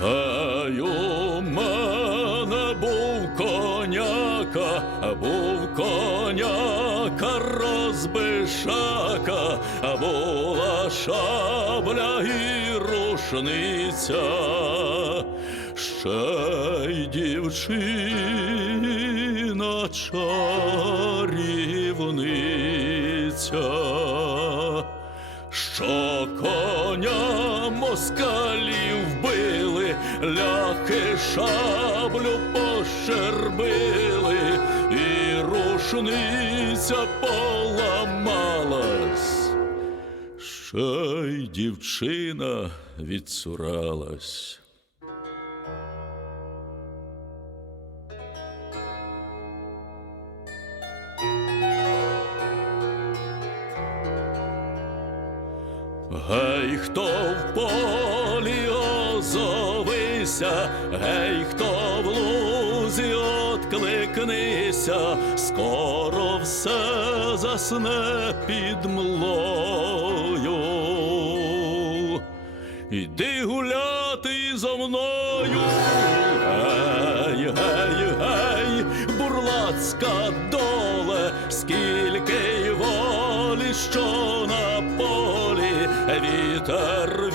У мене був коняка, був коняка розбишака, була шабля і рушниця, ще й дівчина чарівниця. Що коня москалів вбили, ляхи шаблю пощербили, і рушниця поламалась, ще й дівчина відсуралась. Гей, хто в полі озовися, гей, хто в лузі откликнися, скоро все засне під млою. Іди гуляти зо мною, гей, гей, гей, бурлацька доле, скільки й волі, що на полі. Вітер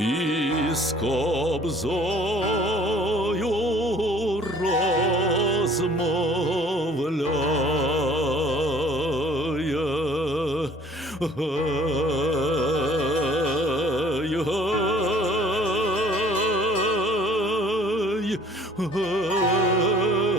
І з кобзою розмовляє. Гей, гей, гей,